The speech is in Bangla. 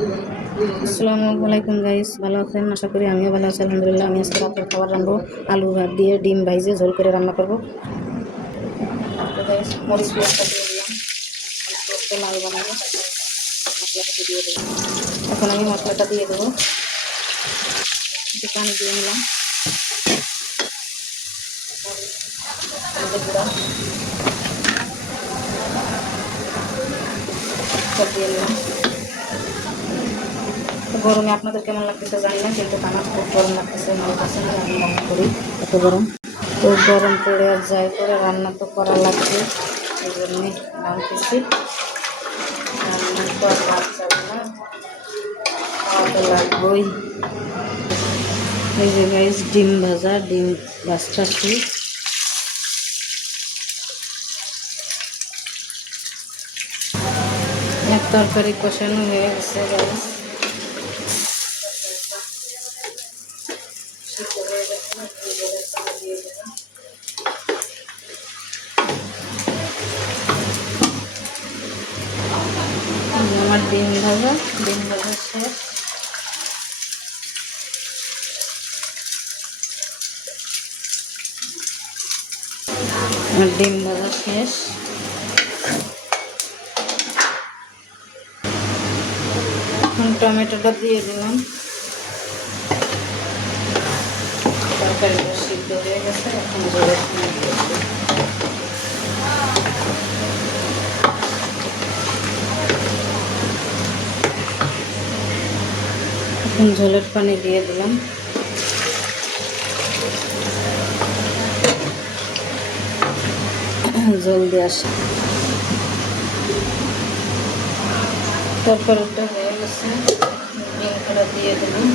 আসসালামু আলাইকুম গাইস, ভালো আছেন? আশা করি আমিও ভালো আছি। আলহামদুলিল্লাহ। আমি আজকে রাতের খাবার রান্নাবো। আলু ভাত দিয়ে ডিম ভাইজে ঝোল করে রান্না করবো। তো গাইস, মরিচ পেঁয়াজটা দিয়ে দিলাম। লাল বানাবো, মশলাটা দিয়ে দেবো। এখন আমি মশলাটা দিয়ে দেবো। একটু পানি দিয়ে নিলাম, হলুদের গুঁড়া সব দিয়ে নিলাম। গরমে আপনাদের কেমন লাগতেছে জানি না, কিন্তু আমার খুব গরম লাগতেছে। মনে করছে না আমি রান্না করি, এত গরম। তো গরম পড়ে আর যাই করে রান্না তো করা লাগবে, এই জন্যে রাঁধতেছি। রান্না তো আর ভাত যাবে না, খাওয়া তো লাগবেই। এই যে গাইস, ডিম ভাজা, ডিম ভাজটাছি। এক তরকারি কষানো হয়ে গেছে গাইস, সিদ্ধ হয়ে গেছে। দিয়ে দেবো আমার ডিম ভাজা শেষ। আমার ডিম ভাজা শেষ। এখন টমেটোটা দিয়ে দিলাম। তরকারিটা সিদ্ধ হয়ে গেছে, এখন ঝোলের পানি দিয়ে দেবো। এখন ঝোলের পানি দিয়ে দিলাম। জল দিয়ে আসে। তরকারিটা হয়ে গেছে, ডিমটা দিয়ে দিলাম।